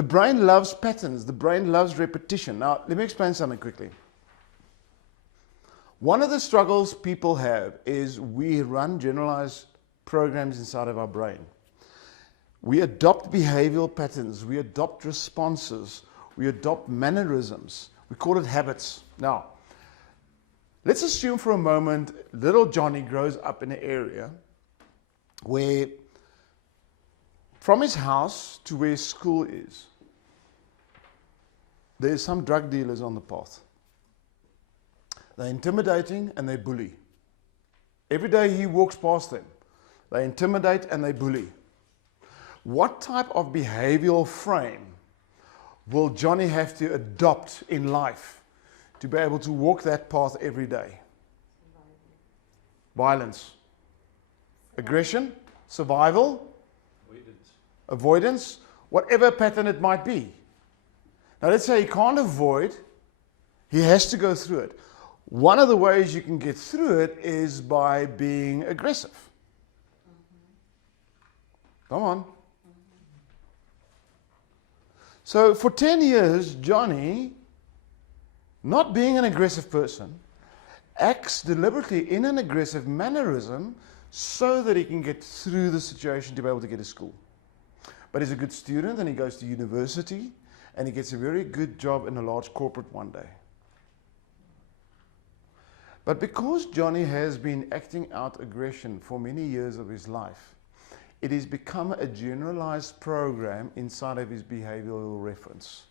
The brain loves patterns. The brain loves repetition. Now, let me explain something quickly. One of the struggles people have is we run generalized programs inside of our brain. We adopt behavioral patterns. We adopt responses. We adopt mannerisms. We call it habits. Now, let's assume for a moment little Johnny grows up in an area where from his house to where school is, there's some drug dealers on the path. They're intimidating and they bully. Every day he walks past them, they intimidate and they bully. What type of behavioral frame will Johnny have to adopt in life to be able to walk that path every day? Violence, aggression, survival, avoidance, whatever pattern it might be. Now let's say he can't avoid, he has to go through it. One of the ways you can get through it is by being aggressive. Come on. So for 10 years, Johnny, not being an aggressive person, acts deliberately in an aggressive mannerism so that he can get through the situation to be able to get to school. But he's a good student and he goes to university and he gets a very good job in a large corporate one day. But because Johnny has been acting out aggression for many years of his life, it has become a generalized program inside of his behavioral reference.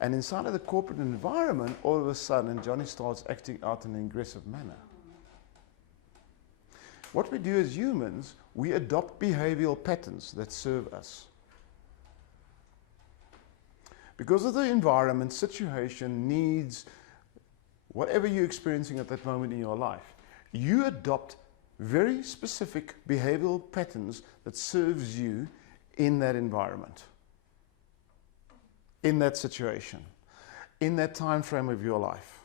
And inside of the corporate environment, all of a sudden, Johnny starts acting out in an aggressive manner. What we do as humans, we adopt behavioral patterns that serve us. Because of the environment, situation, needs, whatever you're experiencing at that moment in your life, you adopt very specific behavioral patterns that serves you in that environment, in that situation, in that time frame of your life.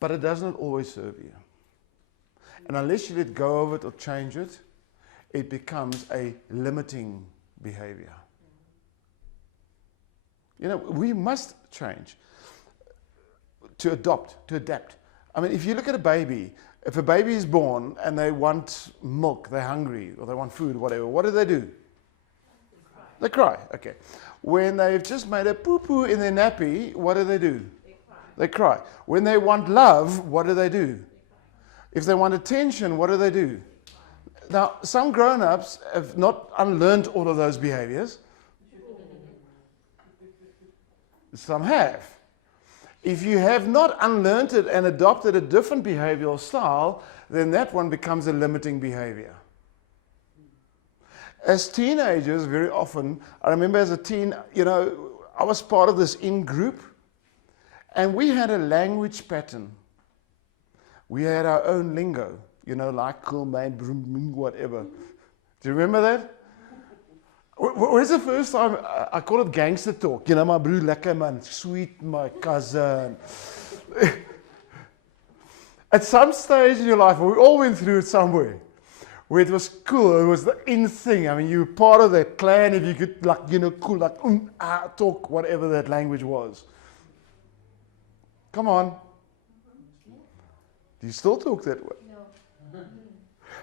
But it does not always serve you. And unless you let go of it or change it, it becomes a limiting behavior. You know, we must change to adopt, to adapt. I mean, if you look at a baby, if a baby is born and they want milk, they're hungry, or they want food, whatever, what do? They cry, okay. When they've just made a poo-poo in their nappy, what do? They cry. When they want love, what do? If they want attention, what do? Now, some grown-ups have not unlearned all of those behaviors. Some have. If you have not unlearned it and adopted a different behavioral style, then that one becomes a limiting behavior. As teenagers, very often, I remember as a teen, you know, I was part of this in-group, and we had a language pattern. We had our own lingo, you know, like cool, man, whatever. Do you remember that? Where's the first time, I call it gangster talk, you know, my broer, lekker man, sweet, my cousin. At some stage in your life, we all went through it somewhere, where it was cool, it was the in thing. I mean, you were part of that clan if you could, like, you know, cool, like, talk, whatever that language was. Come on. Do you still talk that way? No.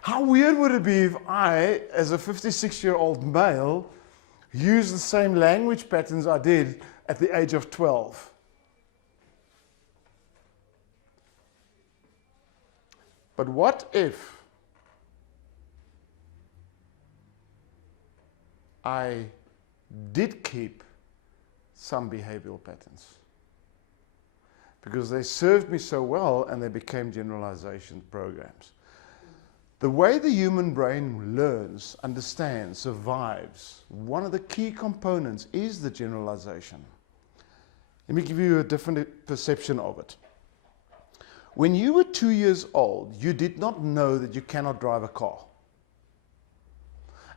How weird would it be if I, as a 56-year-old male, used the same language patterns I did at the age of 12? But what if I did keep some behavioral patterns? Because they served me so well and they became generalization programs. The way the human brain learns, understands, survives, one of the key components is the generalization. Let me give you a different perception of it. When you were 2 years old, you did not know that you cannot drive a car.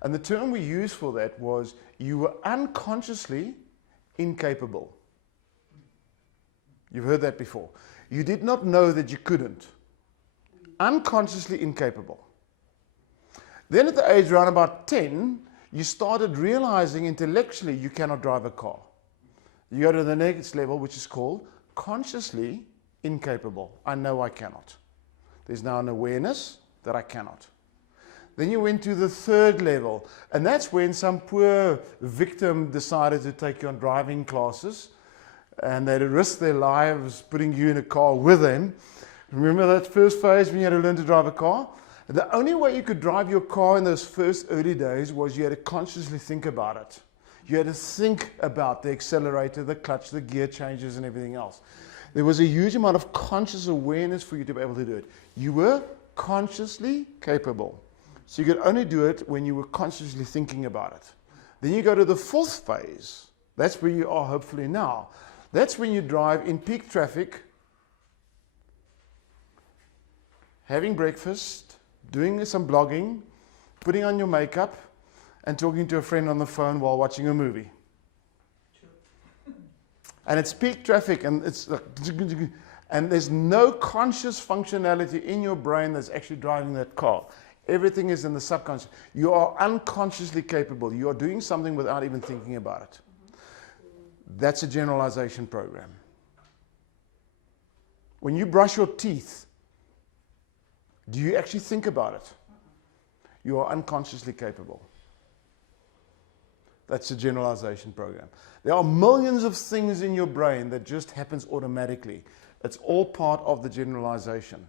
And the term we used for that was you were unconsciously incapable. You've heard that before. You did not know that you couldn't. Unconsciously incapable. Then at the age around about 10, you started realizing intellectually you cannot drive a car. You go to the next level, which is called consciously incapable. I know I cannot. There's now an awareness that I cannot. Then you went to the third level, and that's when some poor victim decided to take you on driving classes, and they'd risk their lives putting you in a car with them. Remember that first phase when you had to learn to drive a car? The only way you could drive your car in those first early days was you had to consciously think about it. You had to think about the accelerator, the clutch, the gear changes, and everything else. There was a huge amount of conscious awareness for you to be able to do it. You were consciously capable. So you could only do it when you were consciously thinking about it. Then you go to the fourth phase. That's where you are hopefully now. That's when you drive in peak traffic, having breakfast, doing some blogging, putting on your makeup, and talking to a friend on the phone while watching a movie. And it's peak traffic, and it's like, and there's no conscious functionality in your brain that's actually driving that car. Everything is in the subconscious. You are unconsciously capable. You are doing something without even thinking about it. That's a generalization program. When you brush your teeth, do you actually think about it? You are unconsciously capable. That's a generalization program. There are millions of things in your brain that just happens automatically. It's all part of the generalization.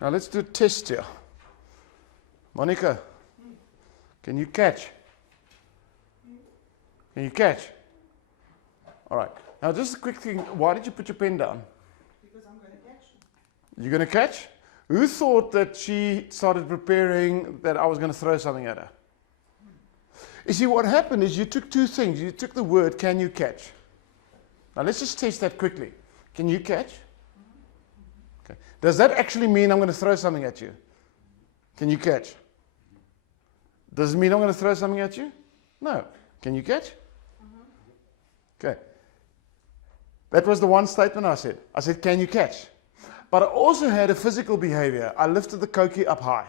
Now let's do a test here. Monica, can you catch? Can you catch? All right. Now just a quick thing. Why did you put your pen down? Because I'm going to catch. You're going to catch? Who thought that she started preparing that I was going to throw something at her? You see, what happened is you took two things. You took the word, can you catch? Now let's just test that quickly. Can you catch? Okay. Does that actually mean I'm going to throw something at you? Can you catch? Does it mean I'm going to throw something at you? No. Can you catch? Okay. That was the one statement I said. I said, can you catch? But I also had a physical behavior. I lifted the Koki up high.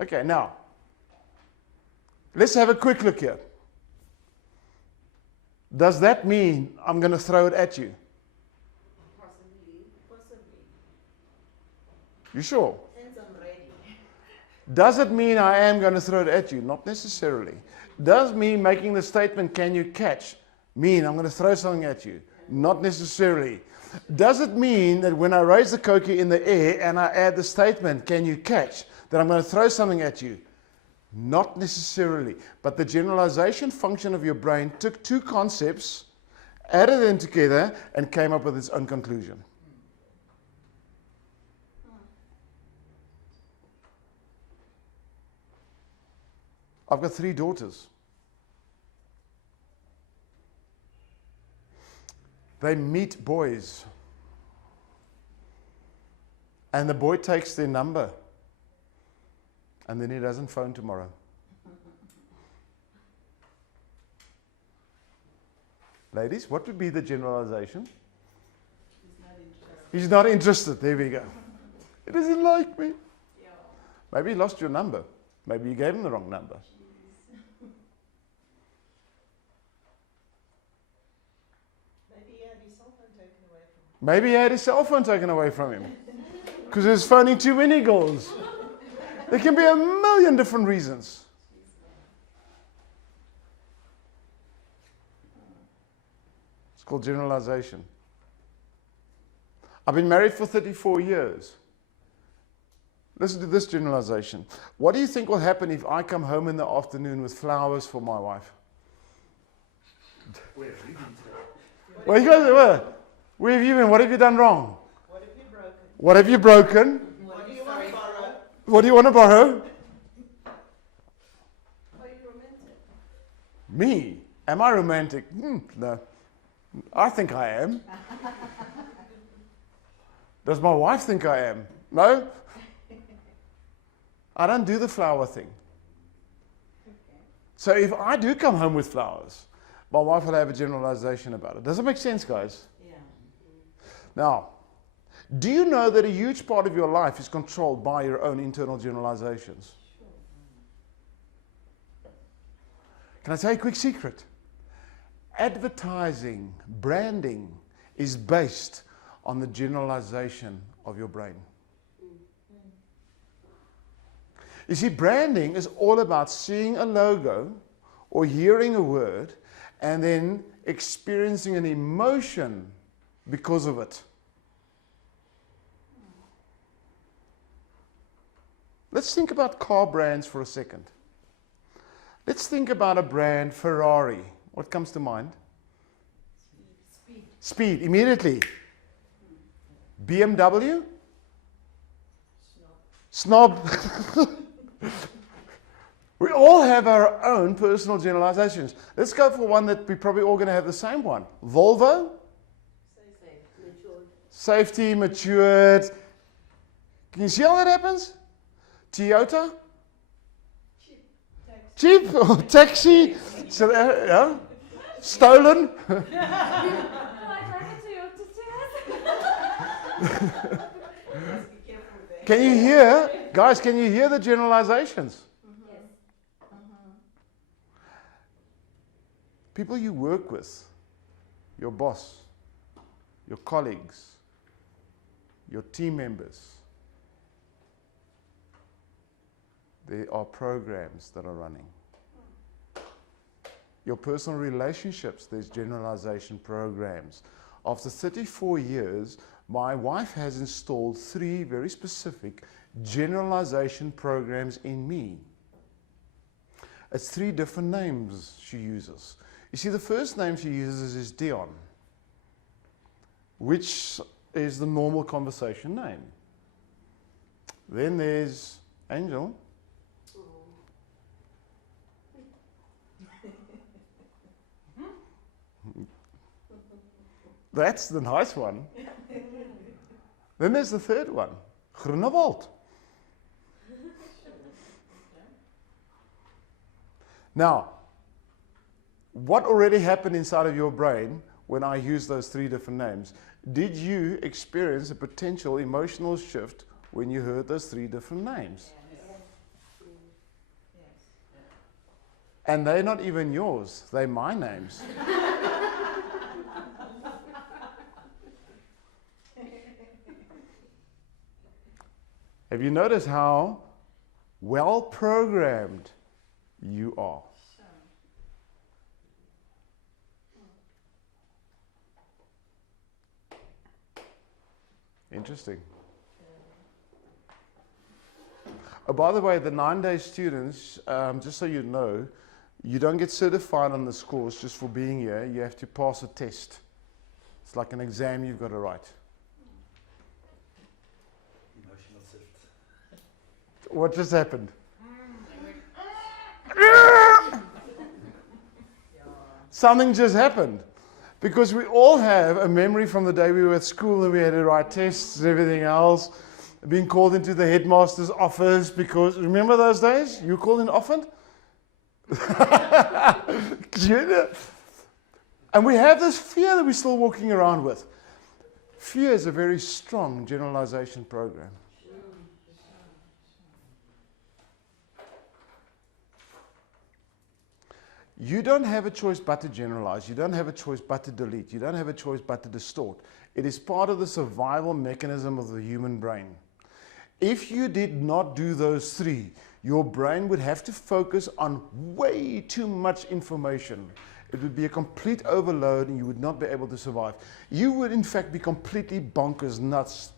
Okay, now, let's have a quick look here. Does that mean I'm going to throw it at you? Possibly. You sure? Since I'm ready. Does it mean I am going to throw it at you? Not necessarily. Does me making the statement, can you catch, mean I'm going to throw something at you? Not necessarily. Does it mean that when I raise the Koki in the air and I add the statement, can you catch, that I'm going to throw something at you? Not necessarily. But the generalization function of your brain took two concepts, added them together, and came up with its own conclusion. I've got 3 daughters. They meet boys. And the boy takes their number. And then he doesn't phone tomorrow. Ladies, what would be the generalization? He's not interested. There we go. He doesn't like me. Yeah. Maybe he lost your number. Maybe you gave him the wrong number. Maybe he had his cell phone taken away from him. Maybe he had his cell phone taken away from him. Because he was phoning too many girls. There can be a million different reasons. It's called generalization. I've been married for 34 years. Listen to this generalization. What do you think will happen if I come home in the afternoon with flowers for my wife? Where have you been to? Where you guys were? Where have you been? What have you done wrong? What have you broken? What have you broken? What do you want to borrow? What do you want to borrow? Are you romantic? Me? Am I romantic? No. I think I am. Does my wife think I am? No? I don't do the flower thing. Okay. So if I do come home with flowers, my wife will have a generalization about it. Does it make sense, guys? Yeah. Now, do you know that a huge part of your life is controlled by your own internal generalizations? Can I tell you a quick secret? Advertising, branding is based on the generalization of your brain. You see, branding is all about seeing a logo or hearing a word and then experiencing an emotion because of it. Let's think about car brands for a second. Let's think about a brand, Ferrari. What comes to mind? Speed. Speed, immediately. BMW? Snob. Snob. We all have our own personal generalizations. Let's go for one that we're probably all going to have the same one. Volvo? Safe. Matured. Safety, matured. Can you see how that happens? Toyota? Cheap. Tax. Cheap or taxi? So, yeah. Stolen? Must be careful with that. Can you hear, guys, can you hear the generalizations? People you work with, your boss, your colleagues, your team members, there are programs that are running. Your personal relationships, there's generalization programs. After 34 years, my wife has installed 3 very specific generalization programs in me. It's 3 different names she uses. You see, the first name she uses is Dion, which is the normal conversation name. Then there's Angel. That's the nice one. Then there's the third one, Groenewald. Now, what already happened inside of your brain when I used those 3 different names? Did you experience a potential emotional shift when you heard those 3 different names? Yes. And they're not even yours, they're my names. Have you noticed how well programmed you are? Interesting. Oh, by the way, the 9-day students, just so you know, you don't get certified on this course just for being here. You have to pass a test. It's like an exam you've got to write. Emotional shift. What just happened? Something just happened. Because we all have a memory from the day we were at school and we had to write tests and everything else. Being called into the headmaster's office because, remember those days? You were called in often? And we have this fear that we're still walking around with. Fear is a very strong generalization program. You don't have a choice but to generalize. You don't have a choice but to delete. You don't have a choice but to distort. It is part of the survival mechanism of the human brain. If you did not do those 3, your brain would have to focus on way too much information. It would be a complete overload and you would not be able to survive. You would in fact be completely bonkers, nuts,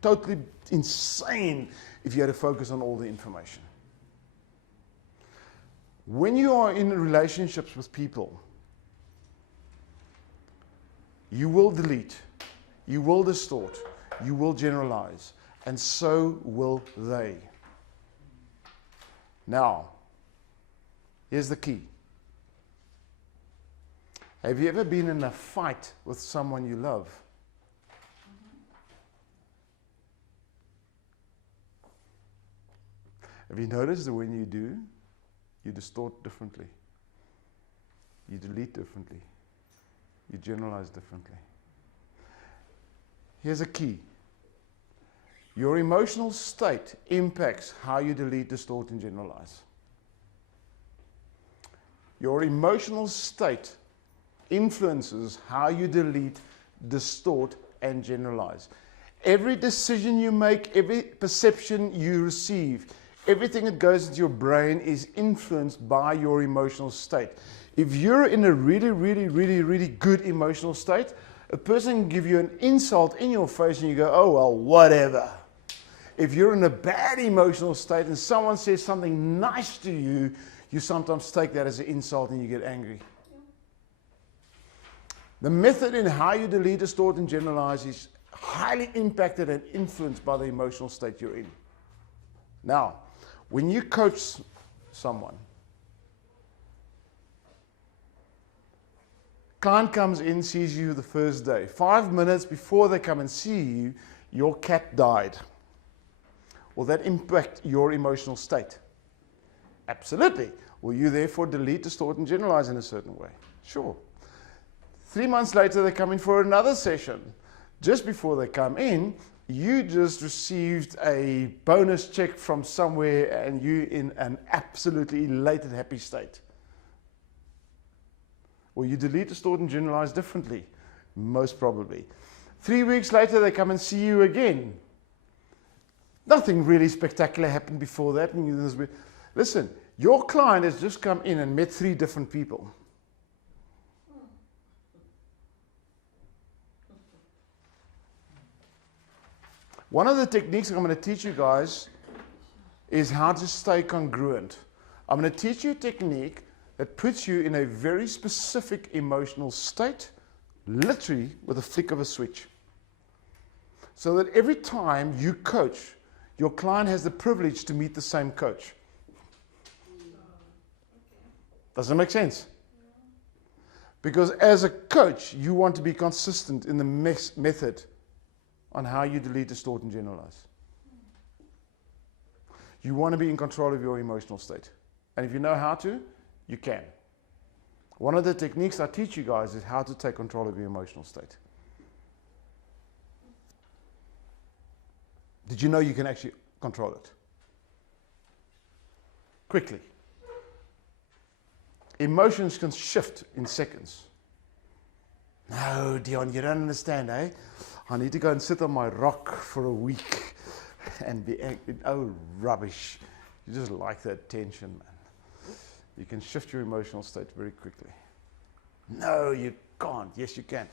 totally insane if you had to focus on all the information. When you are in relationships with people, you will delete, you will distort, you will generalize, and so will they. Now, here's the key. Have you ever been in a fight with someone you love? Have you noticed that when you do, you distort differently? You delete differently. You generalize differently. Here's a key. Your emotional state impacts how you delete, distort, and generalize. Your emotional state influences how you delete, distort, and generalize. Every decision you make, every perception you receive, everything that goes into your brain is influenced by your emotional state. If you're in a really good emotional state, a person can give you an insult in your face and you go, oh, well, whatever. If you're in a bad emotional state and someone says something nice to you, you sometimes take that as an insult and you get angry. The method in how you delete, distort, and generalize is highly impacted and influenced by the emotional state you're in. Now, when you coach someone, client comes in, sees you the first day. 5 minutes before they come and see you, your cat died. Will that impact your emotional state? Absolutely. Will you therefore delete, distort, and generalize in a certain way? Sure. 3 months later, they come in for another session. Just before they come in, you just received a bonus check from somewhere and you're in an absolutely elated, happy state. Will you delete, distort, and generalize differently? Most probably. 3 weeks later, they come and see you again. Nothing really spectacular happened before that. Listen, your client has just come in and met 3 different people. One of the techniques I'm going to teach you guys is how to stay congruent. I'm going to teach you a technique that puts you in a very specific emotional state, literally with a flick of a switch. So that every time you coach, your client has the privilege to meet the same coach. Does that make sense? Because as a coach, you want to be consistent in the method on how you delete, distort, and generalize. You want to be in control of your emotional state. And if you know how to, you can. One of the techniques I teach you guys is how to take control of your emotional state. Did you know you can actually control it? Quickly. Emotions can shift in seconds. No, Dion, you don't understand, eh? I need to go and sit on my rock for a week and be angry. Oh, rubbish. You just like that tension, man. You can shift your emotional state very quickly. No, you can't. Yes, you can.